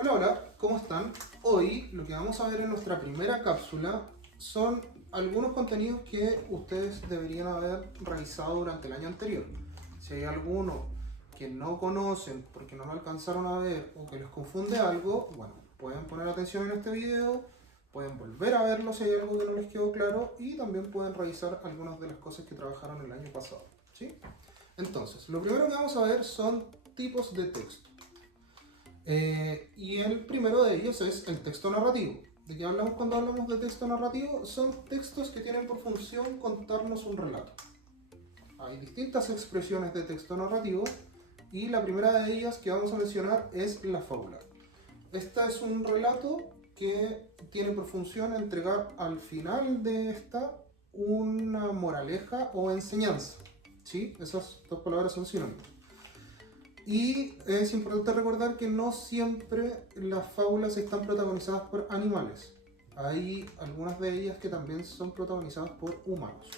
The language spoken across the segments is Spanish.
Hola, hola, ¿cómo están? Hoy lo que vamos a ver en nuestra primera cápsula son algunos contenidos que ustedes deberían haber revisado durante el año anterior. Si hay alguno que no conocen porque no lo alcanzaron a ver o que les confunde algo, bueno, pueden poner atención en este video, pueden volver a verlo si hay algo que no les quedó claro y también pueden revisar algunas de las cosas que trabajaron el año pasado, ¿sí? Entonces, lo primero que vamos a ver son tipos de texto. Y el primero de ellos es el texto narrativo. ¿De qué hablamos cuando hablamos de texto narrativo? Son textos que tienen por función contarnos un relato. Hay distintas expresiones de texto narrativo y la primera de ellas que vamos a mencionar es la fábula. Esta es un relato que tiene por función entregar al final de esta una moraleja o enseñanza. ¿Sí? Esas dos palabras son sinónimos. Y es importante recordar que no siempre las fábulas están protagonizadas por animales. Hay algunas de ellas que también son protagonizadas por humanos.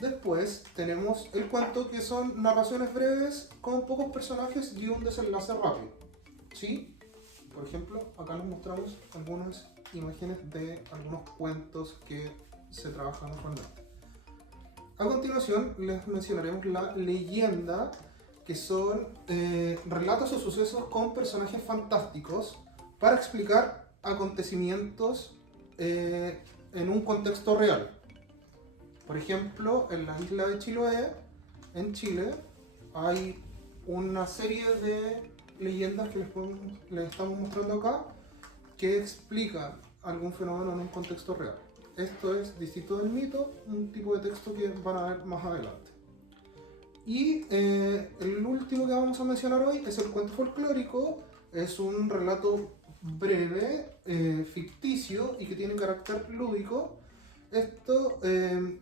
Después tenemos el cuento, que son narraciones breves con pocos personajes y un desenlace rápido. ¿Sí? Por ejemplo, acá nos mostramos algunas imágenes de algunos cuentos que se trabajan actualmente. A continuación les mencionaremos la leyenda, que son relatos o sucesos con personajes fantásticos para explicar acontecimientos en un contexto real. Por ejemplo, en la isla de Chiloé, en Chile, hay una serie de leyendas que les estamos mostrando acá que explican algún fenómeno en un contexto real. Esto es distinto del mito, un tipo de texto que van a ver más adelante. Y el último que vamos a mencionar hoy es el cuento folclórico. Es un relato breve, ficticio y que tiene carácter lúdico. Esto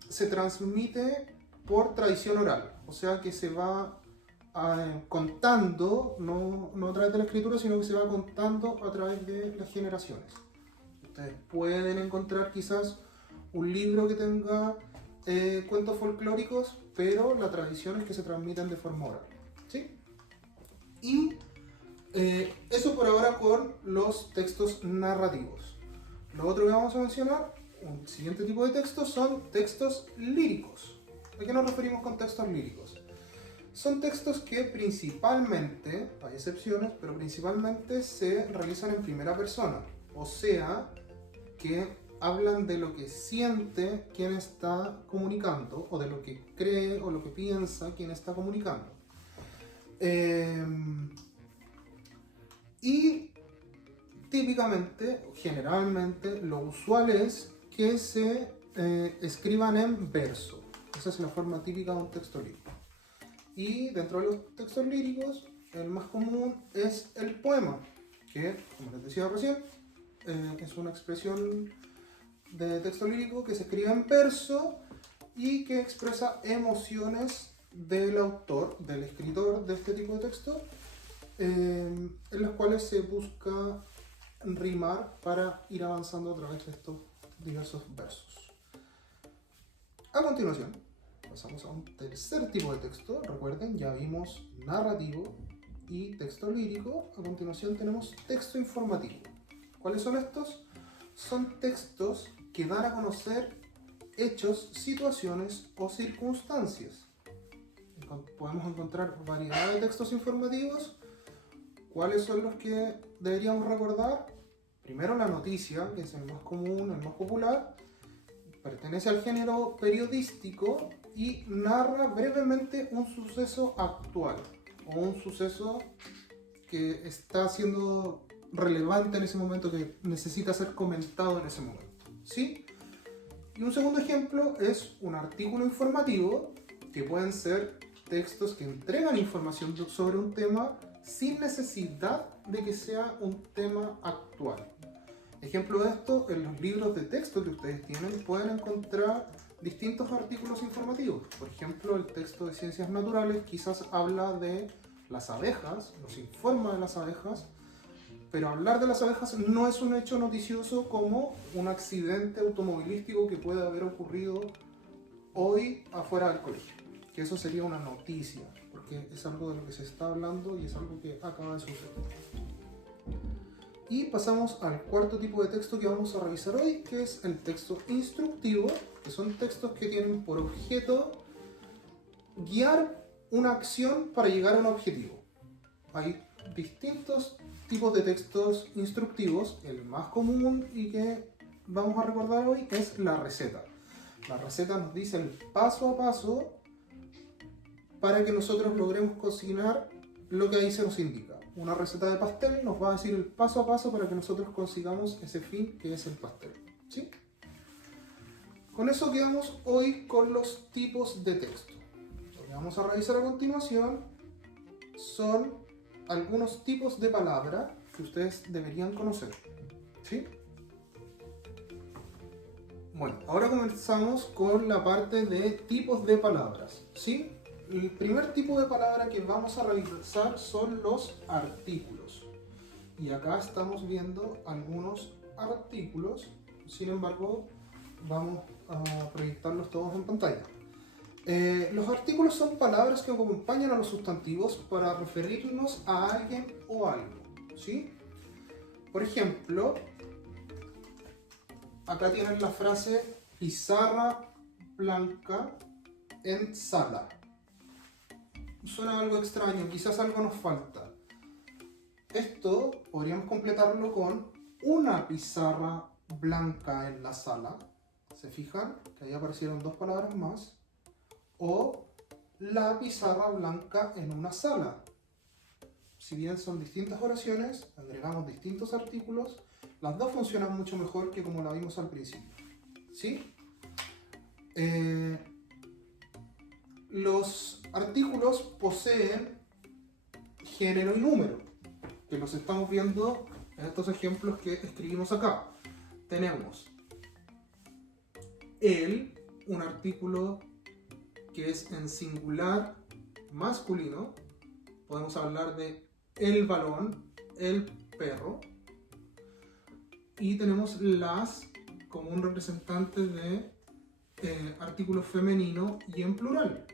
se transmite por tradición oral, o sea que se va contando, no a través de la escritura, sino que se va contando a través de las generaciones. Ustedes pueden encontrar quizás un libro que tenga cuentos folclóricos, pero la tradición es que se transmiten de forma oral, ¿sí? Y eso por ahora con los textos narrativos. Lo otro que vamos a mencionar, un siguiente tipo de textos, son textos líricos. ¿A qué nos referimos con textos líricos? Son textos que principalmente, hay excepciones, pero principalmente se realizan en primera persona. O sea, que hablan de lo que siente quien está comunicando, o de lo que cree o lo que piensa quien está comunicando. Y típicamente, generalmente, lo usual es que se escriban en verso. Esa es la forma típica de un texto lírico. Y dentro de los textos líricos, el más común es el poema, que, como les decía recién, es una expresión de texto lírico que se escribe en verso y que expresa emociones del autor, del escritor de este tipo de texto, en las cuales se busca rimar para ir avanzando a través de estos diversos versos. A continuación, pasamos a un tercer tipo de texto. Recuerden, ya vimos narrativo y texto lírico. A continuación tenemos texto informativo. ¿Cuáles son estos? Son textos que dan a conocer hechos, situaciones o circunstancias. Podemos encontrar variedad de textos informativos. ¿Cuáles son los que deberíamos recordar? Primero, la noticia, que es el más común, el más popular. Pertenece al género periodístico y narra brevemente un suceso actual o un suceso que está siendo relevante en ese momento, que necesita ser comentado en ese momento, ¿sí? Y un segundo ejemplo es un artículo informativo, que pueden ser textos que entregan información sobre un tema sin necesidad de que sea un tema actual. Ejemplo de esto, en los libros de texto que ustedes tienen pueden encontrar distintos artículos informativos. Por ejemplo, el texto de ciencias naturales quizás habla de las abejas, nos informa de las abejas, pero hablar de las abejas no es un hecho noticioso como un accidente automovilístico que puede haber ocurrido hoy afuera del colegio. Que eso sería una noticia, porque es algo de lo que se está hablando y es algo que acaba de suceder. Y pasamos al cuarto tipo de texto que vamos a revisar hoy, que es el texto instructivo, que son textos que tienen por objeto guiar una acción para llegar a un objetivo. Hay distintos tipos de textos instructivos. El más común y que vamos a recordar hoy es la receta. La receta nos dice el paso a paso para que nosotros logremos cocinar lo que ahí se nos indica. Una receta de pastel nos va a decir el paso a paso para que nosotros consigamos ese fin que es el pastel. ¿Sí? Con eso quedamos hoy con los tipos de texto. Lo que vamos a revisar a continuación son algunos tipos de palabra que ustedes deberían conocer. ¿Sí? Bueno, ahora comenzamos con la parte de tipos de palabras. ¿Sí? El primer tipo de palabra que vamos a revisar son los artículos. Y acá estamos viendo algunos artículos, sin embargo, vamos a proyectarlos todos en pantalla. Los artículos son palabras que acompañan a los sustantivos para referirnos a alguien o algo, ¿sí? Por ejemplo, acá tienen la frase pizarra blanca en sala. Suena algo extraño, quizás algo nos falta. Esto podríamos completarlo con una pizarra blanca en la sala. ¿Se fijan? Que ahí aparecieron dos palabras más. O la pizarra blanca en una sala. Si bien son distintas oraciones, agregamos distintos artículos, las dos funcionan mucho mejor que como la vimos al principio. ¿Sí? Los artículos poseen género y número, que los estamos viendo en estos ejemplos que escribimos acá. Tenemos el, un artículo que es en singular masculino. Podemos hablar de el balón, el perro. Y tenemos las como un representante de artículo femenino y en plural.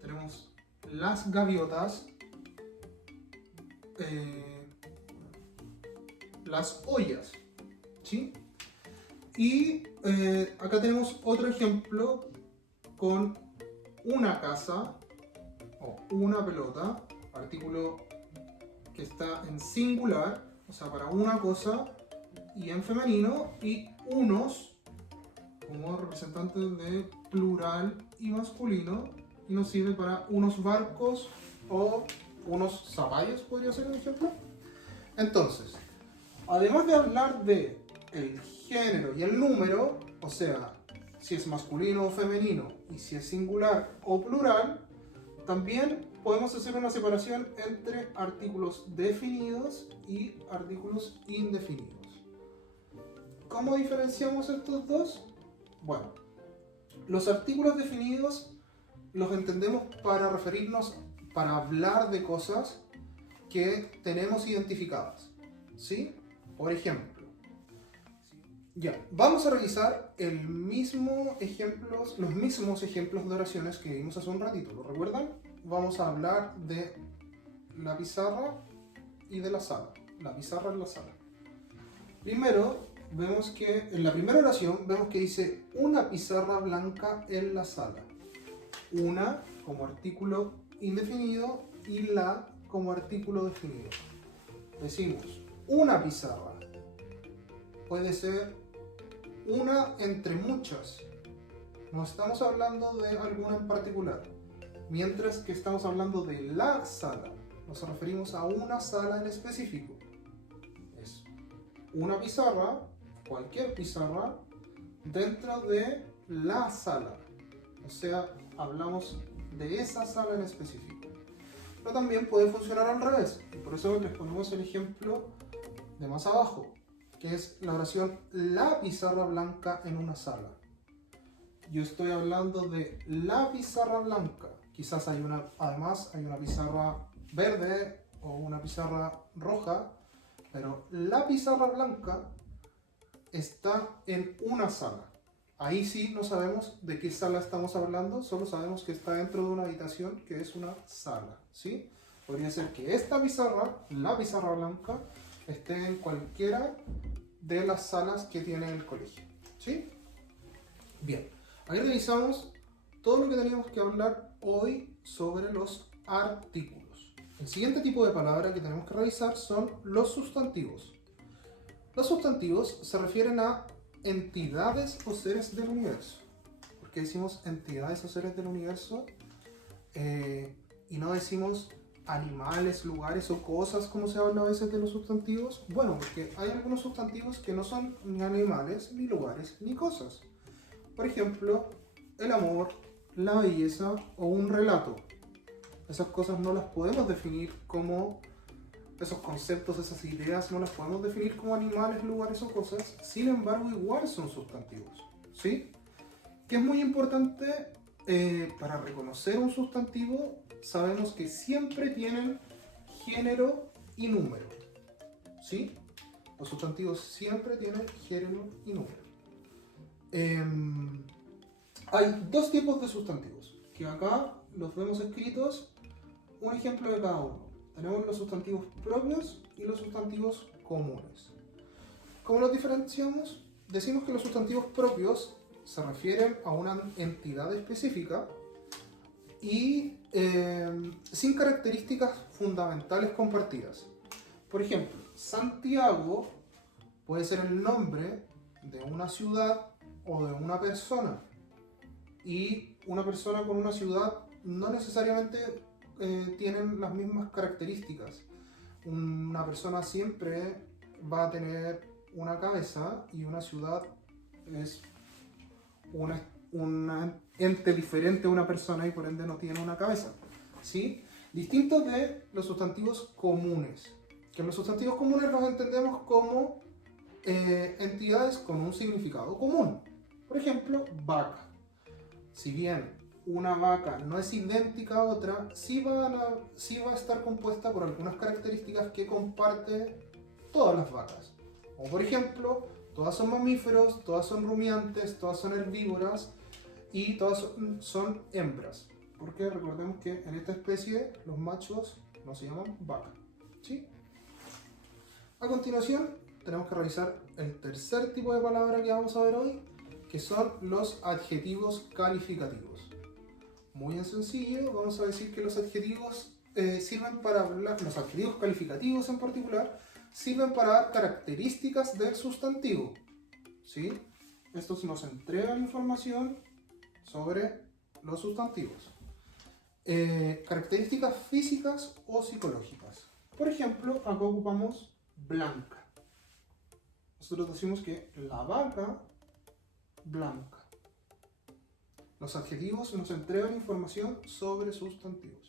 Tenemos las gaviotas, las ollas, ¿sí? Y acá tenemos otro ejemplo con una casa o una pelota, artículo que está en singular, o sea, para una cosa, y en femenino, y unos como representantes de plural y masculino, y nos sirve para unos barcos o unos zapallos, podría ser un ejemplo. Entonces, además de hablar de el género y el número, o sea, si es masculino o femenino, y si es singular o plural, también podemos hacer una separación entre artículos definidos y artículos indefinidos. ¿Cómo diferenciamos estos dos? Bueno, los artículos definidos los entendemos para referirnos, para hablar de cosas que tenemos identificadas, ¿sí? Por ejemplo, ya, vamos a revisar los mismos ejemplos de oraciones que vimos hace un ratito, ¿lo recuerdan? Vamos a hablar de la pizarra y de la sala, la pizarra en la sala. Primero, vemos que en la primera oración vemos que dice una pizarra blanca en la sala. Una como artículo indefinido y la como artículo definido. Decimos una pizarra. Puede ser una entre muchas. No estamos hablando de alguna en particular. Mientras que estamos hablando de la sala. Nos referimos a una sala en específico. Es una pizarra, cualquier pizarra, dentro de la sala. O sea, hablamos de esa sala en específico. Pero también puede funcionar al revés. Y por eso les ponemos el ejemplo de más abajo, que es la oración la pizarra blanca en una sala. Yo estoy hablando de la pizarra blanca. Quizás además hay una pizarra verde o una pizarra roja, pero la pizarra blanca está en una sala. Ahí sí no sabemos de qué sala estamos hablando, solo sabemos que está dentro de una habitación que es una sala, ¿sí? Podría ser que esta pizarra, la pizarra blanca, esté en cualquiera de las salas que tiene el colegio. ¿Sí? Bien, ahí revisamos todo lo que teníamos que hablar hoy sobre los artículos. El siguiente tipo de palabra que tenemos que revisar son los sustantivos. Los sustantivos se refieren a entidades o seres del universo. ¿Por qué decimos entidades o seres del universo? Y no decimos animales, lugares o cosas como se habla a veces de los sustantivos. Bueno, porque hay algunos sustantivos que no son ni animales, ni lugares, ni cosas. Por ejemplo, el amor, la belleza o un relato. Esas cosas no las podemos definir como, esos conceptos, esas ideas, no las podemos definir como animales, lugares o cosas. Sin embargo, igual son sustantivos. ¿Sí? Que es muy importante para reconocer un sustantivo, sabemos que siempre tienen género y número. ¿Sí? Los sustantivos siempre tienen género y número. Hay dos tipos de sustantivos, que acá los vemos escritos, un ejemplo de cada uno. Tenemos los sustantivos propios y los sustantivos comunes. ¿Cómo los diferenciamos? Decimos que los sustantivos propios se refieren a una entidad específica y sin características fundamentales compartidas. Por ejemplo, Santiago puede ser el nombre de una ciudad o de una persona, y una persona con una ciudad no necesariamente tienen las mismas características. Una persona siempre va a tener una cabeza y una ciudad es una ente diferente a una persona y por ende no tiene una cabeza. ¿Sí? Distinto de los sustantivos comunes, que los sustantivos comunes los entendemos como entidades con un significado común. Por ejemplo, vaca. Si bien una vaca no es idéntica a otra, sí va a estar compuesta por algunas características que comparte todas las vacas. O por ejemplo, todas son mamíferos, todas son rumiantes, todas son herbívoras y todas son hembras. Porque recordemos que en esta especie los machos no se llaman vaca. ¿Sí? A continuación, tenemos que revisar el tercer tipo de palabra que vamos a ver hoy, que son los adjetivos calificativos. Muy en sencillo, vamos a decir que los adjetivos sirven para hablar, los adjetivos calificativos en particular, sirven para dar características del sustantivo. ¿Sí? Estos nos entregan información sobre los sustantivos. Características físicas o psicológicas. Por ejemplo, acá ocupamos blanca. Nosotros decimos que la vaca blanca. Los adjetivos nos entregan información sobre sustantivos.